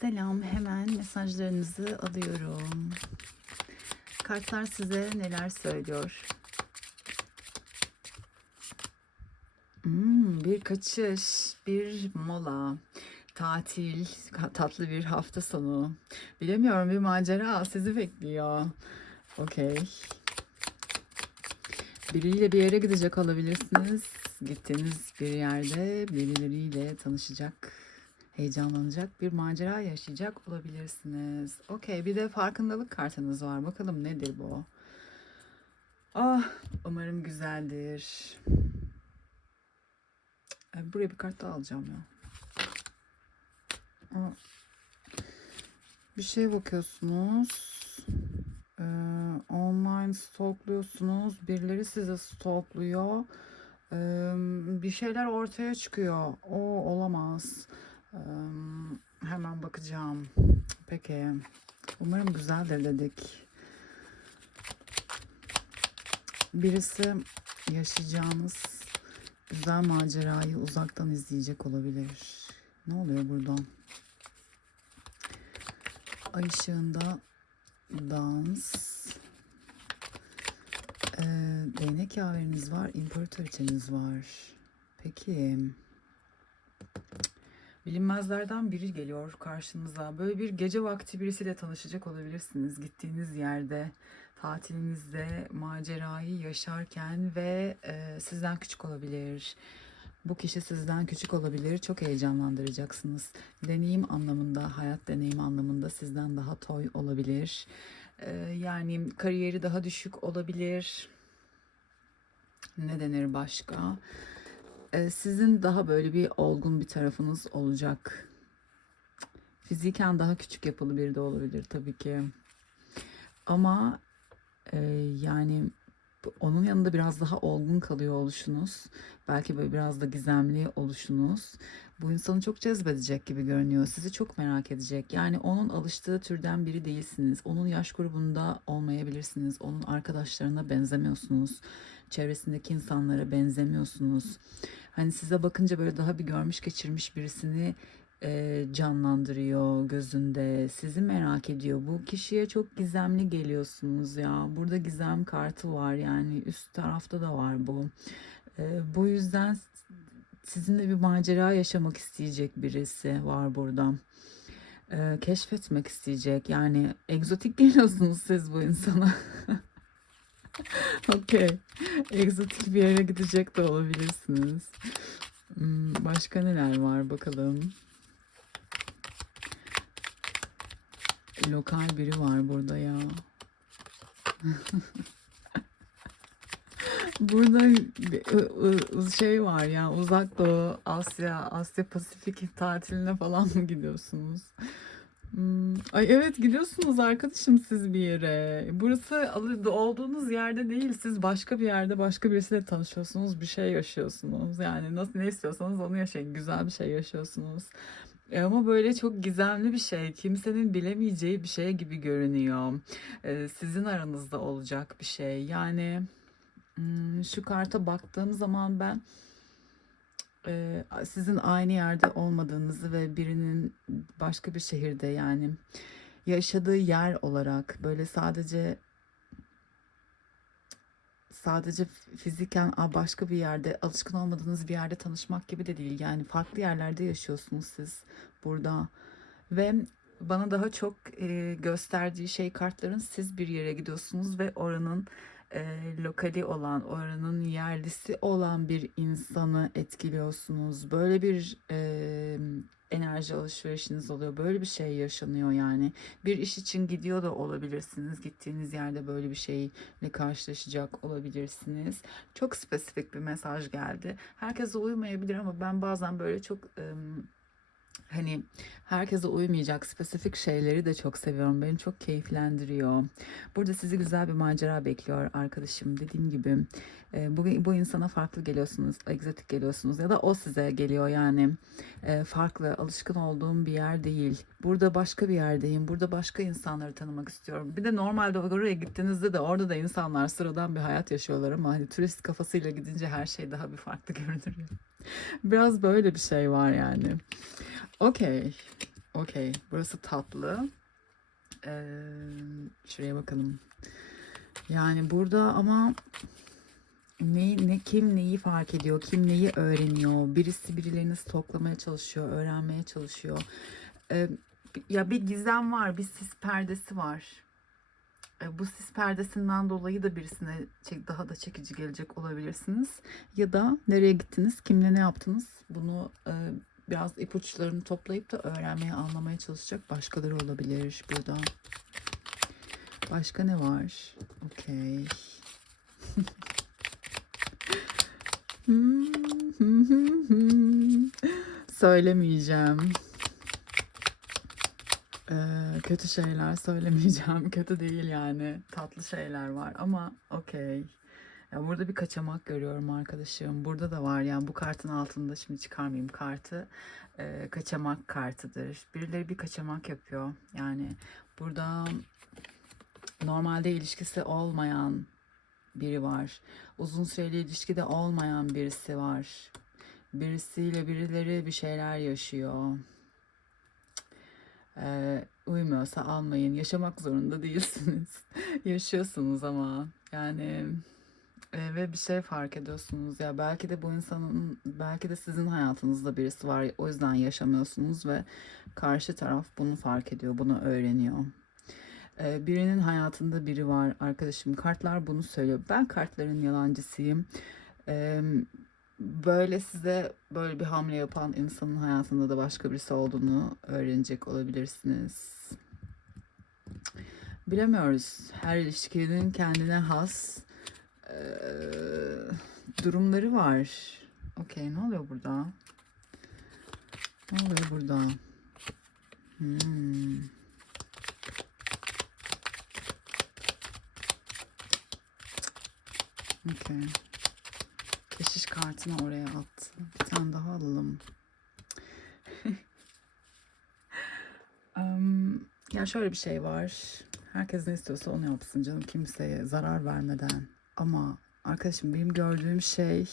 Selam, hemen mesajlarınızı alıyorum. Kartlar size neler söylüyor? Hmm, bir kaçış, bir mola, tatil, tatlı bir hafta sonu. Bilemiyorum bir macera sizi bekliyor. Okey. Biriyle bir yere gidecek olabilirsiniz. Gittiğiniz bir yerde birileriyle tanışacak, heyecanlanacak bir macera yaşayacak olabilirsiniz. Okey, bir de farkındalık kartınız var. Bakalım nedir bu? Ah, umarım güzeldir. Ay, Buraya bir kart daha alacağım ya. Ama bir şey bakıyorsunuz. Ee, online stalkluyorsunuz. Birileri sizi stalkluyor. Ee, bir şeyler ortaya çıkıyor. O olamaz. Hemen bakacağım. Peki. Umarım güzeldir dedik. Birisi yaşayacağınız güzel macerayı uzaktan izleyecek olabilir. Ne oluyor buradan? Ay ışığında dans. Ee, değnek yaveriniz var, imparatoriçeniz var. Peki. Bilinmezlerden biri geliyor karşınıza. Böyle bir gece vakti birisiyle tanışacak olabilirsiniz. Gittiğiniz yerde, tatilinizde macerayı yaşarken ve e, sizden küçük olabilir. Bu kişi sizden küçük olabilir. Çok heyecanlandıracaksınız. Deneyim anlamında, hayat deneyimi anlamında sizden daha toy olabilir. Ee, yani kariyeri daha düşük olabilir. Ne denir başka? Ee, sizin daha böyle bir olgun bir tarafınız olacak. Fiziken daha küçük yapılı biri de olabilir tabii ki. Ama e, yani onun yanında biraz daha olgun kalıyor oluşunuz. Belki böyle biraz da gizemli oluşunuz. Bu insanı çok cezbedecek gibi görünüyor. Sizi çok merak edecek. Yani onun alıştığı türden biri değilsiniz. Onun yaş grubunda olmayabilirsiniz. Onun arkadaşlarına benzemiyorsunuz. Çevresindeki insanlara benzemiyorsunuz. Hani size bakınca böyle daha bir görmüş geçirmiş birisini e, canlandırıyor gözünde. Sizi merak ediyor. Bu kişiye çok gizemli geliyorsunuz ya. Burada gizem kartı var yani üst tarafta da var bu. E, bu yüzden sizinle bir macera yaşamak isteyecek birisi var burada. E, keşfetmek isteyecek. Yani egzotik geliyorsunuz siz bu insana. Okey. Egzotik bir yere gidecek de olabilirsiniz. Hmm, Başka neler var bakalım. Lokal biri var burada ya. Burada şey var ya uzak doğu Asya Asya Pasifik tatiline falan mı gidiyorsunuz? Hmm, Ay evet gidiyorsunuz arkadaşım siz bir yere. Burası olduğunuz yerde değil. Siz başka bir yerde başka birisiyle tanışıyorsunuz. Bir şey yaşıyorsunuz. Yani nasıl ne istiyorsanız onu yaşayın. Güzel bir şey yaşıyorsunuz. E ama böyle çok gizemli bir şey. Kimsenin bilemeyeceği bir şey gibi görünüyor. E, sizin aranızda olacak bir şey. Yani hmm, şu karta baktığım zaman ben sizin aynı yerde olmadığınızı ve birinin başka bir şehirde yani yaşadığı yer olarak böyle sadece sadece fiziken "Aa, başka bir yerde alışkın olmadığınız bir yerde tanışmak gibi de değil. Yani farklı yerlerde yaşıyorsunuz siz burada ve bana daha çok gösterdiği şey kartların siz bir yere gidiyorsunuz ve oranın e, lokali olan, oranın yerlisi olan bir insanı etkiliyorsunuz. Böyle bir e, enerji alışverişiniz oluyor. Böyle bir şey yaşanıyor yani. Bir iş için gidiyor da olabilirsiniz. Gittiğiniz yerde böyle bir şeyle karşılaşacak olabilirsiniz. Çok spesifik bir mesaj geldi. Herkese uymayabilir ama ben bazen böyle çok em, hani herkese uymayacak spesifik şeyleri de çok seviyorum. Beni çok keyiflendiriyor. Burada sizi güzel bir macera bekliyor arkadaşım. Dediğim gibi e, bu, bu insana farklı geliyorsunuz, egzotik geliyorsunuz ya da o size geliyor yani e, farklı, alışkın olduğum bir yer değil. Burada başka bir yerdeyim. Burada başka insanları tanımak istiyorum. Bir de normalde oraya gittiğinizde de orada da insanlar sıradan bir hayat yaşıyorlar ama hani turist kafasıyla gidince her şey daha bir farklı görünür. Biraz böyle bir şey var yani. Okey. Okey. Burası tatlı. Ee, şuraya bakalım. Yani burada ama ne, ne kim neyi fark ediyor, kim neyi öğreniyor, birisi birilerini stoklamaya çalışıyor, öğrenmeye çalışıyor. Ee, ya bir gizem var, bir sis perdesi var. Ee, bu sis perdesinden dolayı da birisine daha da çekici gelecek olabilirsiniz. Ya da nereye gittiniz, kimle ne yaptınız bunu e, biraz ipuçlarını toplayıp da öğrenmeye, anlamaya çalışacak başkaları olabilir burada. Başka ne var? Okey. Söylemeyeceğim. Ee, kötü şeyler söylemeyeceğim. Kötü değil yani. Tatlı şeyler var ama okey. Ya burada bir kaçamak görüyorum arkadaşım. Burada da var yani bu kartın altında şimdi çıkarmayayım kartı. Ee, kaçamak kartıdır. Birileri bir kaçamak yapıyor. Yani burada normalde ilişkisi olmayan biri var. Uzun süreli ilişkide olmayan birisi var. Birisiyle birileri bir şeyler yaşıyor. Ee, uymuyorsa almayın. Yaşamak zorunda değilsiniz. Yaşıyorsunuz ama. Yani e, ve bir şey fark ediyorsunuz ya. Belki de bu insanın belki de sizin hayatınızda birisi var. O yüzden yaşamıyorsunuz ve karşı taraf bunu fark ediyor bunu öğreniyor. Ee, birinin hayatında biri var. Arkadaşım kartlar bunu söylüyor. Ben kartların yalancısıyım böyle size böyle bir hamle yapan insanın hayatında da başka birisi olduğunu öğrenecek olabilirsiniz bilemiyoruz her ilişkinin kendine has eee, durumları var. Okey ne oluyor burada? Ne oluyor burada? Hmm. Okey. Keşiş kartını oraya attı. Bir tane daha alalım. Am, ya şöyle bir şey var. Herkes ne istiyorsa onu yapsın canım. Kimseye zarar vermeden. Ama arkadaşım benim gördüğüm şey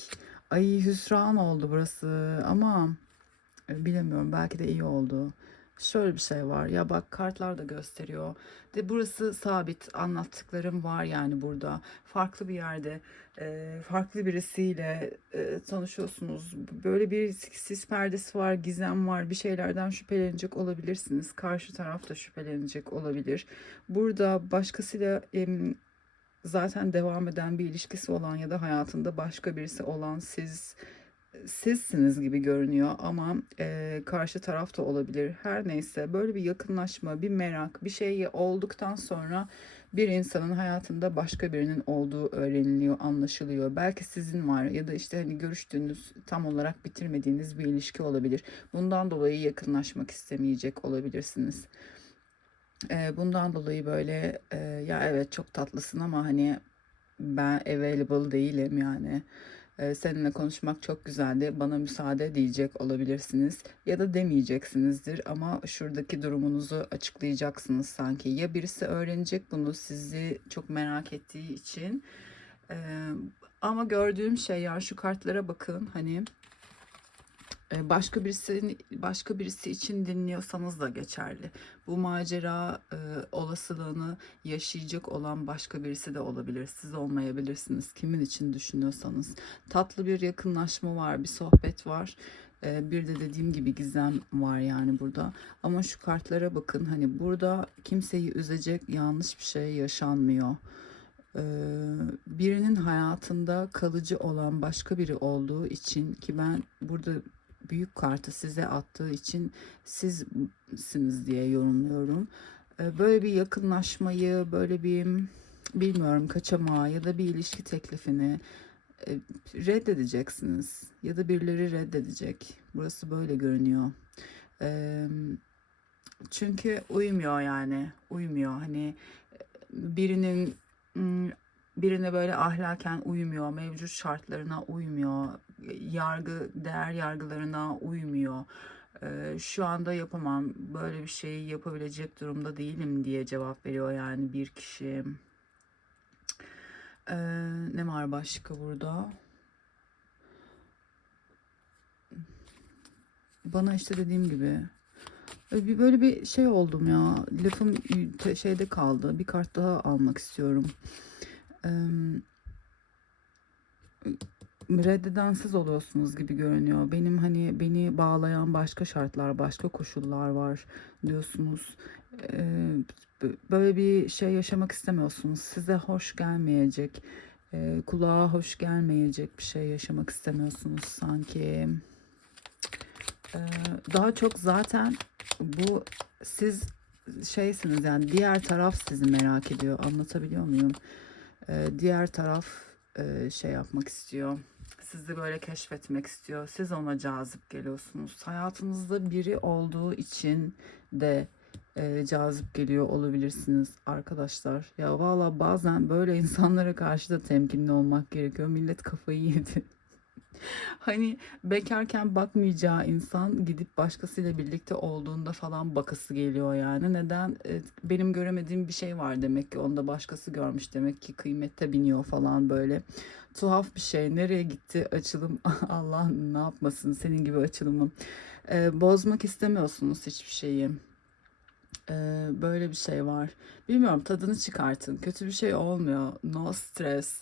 ay hüsran oldu burası ama e, bilemiyorum belki de iyi oldu. Şöyle bir şey var ya bak kartlar da gösteriyor. De burası sabit anlattıklarım var yani burada. Farklı bir yerde e, farklı birisiyle e, tanışıyorsunuz. Böyle bir sis perdesi var, gizem var. Bir şeylerden şüphelenecek olabilirsiniz. Karşı taraf da şüphelenecek olabilir. Burada başkasıyla em, zaten devam eden bir ilişkisi olan ya da hayatında başka birisi olan siz sizsiniz gibi görünüyor ama e, karşı taraf da olabilir. Her neyse böyle bir yakınlaşma, bir merak, bir şey olduktan sonra bir insanın hayatında başka birinin olduğu öğreniliyor, anlaşılıyor. Belki sizin var ya da işte hani görüştüğünüz tam olarak bitirmediğiniz bir ilişki olabilir. Bundan dolayı yakınlaşmak istemeyecek olabilirsiniz. E, bundan dolayı böyle e, ya evet çok tatlısın ama hani ben available değilim yani. E, seninle konuşmak çok güzeldi. Bana müsaade diyecek olabilirsiniz ya da demeyeceksinizdir ama şuradaki durumunuzu açıklayacaksınız sanki. Ya birisi öğrenecek bunu sizi çok merak ettiği için. E, ama gördüğüm şey ya şu kartlara bakın hani başka birisi başka birisi için dinliyorsanız da geçerli. Bu macera e, olasılığını yaşayacak olan başka birisi de olabilir. Siz olmayabilirsiniz. Kimin için düşünüyorsanız. Tatlı bir yakınlaşma var, bir sohbet var. E, bir de dediğim gibi gizem var yani burada. Ama şu kartlara bakın. Hani burada kimseyi üzecek yanlış bir şey yaşanmıyor birinin hayatında kalıcı olan başka biri olduğu için ki ben burada büyük kartı size attığı için sizsiniz diye yorumluyorum. Ee, Böyle bir yakınlaşmayı, böyle bir bilmiyorum kaçamağı ya da bir ilişki teklifini e, reddedeceksiniz ya da birileri reddedecek. Burası böyle görünüyor. Ee, Çünkü uymuyor yani, uymuyor. Hani birinin ım, birine böyle ahlaken uymuyor, mevcut şartlarına uymuyor, yargı değer yargılarına uymuyor. Ee, şu anda yapamam, böyle bir şeyi yapabilecek durumda değilim diye cevap veriyor yani bir kişi. Ee, ne var başka burada? Bana işte dediğim gibi E, Bir böyle bir şey oldum ya. Lafım şeyde kaldı. Bir kart daha almak istiyorum. Eee reddedensiz oluyorsunuz gibi görünüyor. Benim hani beni bağlayan başka şartlar, başka koşullar var diyorsunuz. Ee, böyle bir şey yaşamak istemiyorsunuz. Size hoş gelmeyecek, e, kulağa hoş gelmeyecek bir şey yaşamak istemiyorsunuz sanki. Ee, daha çok zaten bu siz şeysiniz yani diğer taraf sizi merak ediyor. Anlatabiliyor muyum? Ee, diğer taraf şey yapmak istiyor. Sizi böyle keşfetmek istiyor. Siz ona cazip geliyorsunuz. Hayatınızda biri olduğu için de e, cazip geliyor olabilirsiniz arkadaşlar. Ya valla bazen böyle insanlara karşı da temkinli olmak gerekiyor. Millet kafayı yedi. Hani bekarken bakmayacağı insan gidip başkasıyla birlikte olduğunda falan bakası geliyor yani. Neden? E, Benim göremediğim bir şey var demek ki. Onda başkası görmüş demek ki kıymette biniyor falan böyle. Tuhaf bir şey. Nereye gitti açılım? Allah ne yapmasın senin gibi açılımı. E, bozmak istemiyorsunuz hiçbir şeyi. E, böyle bir şey var. Bilmiyorum tadını çıkartın. Kötü bir şey olmuyor. No stress.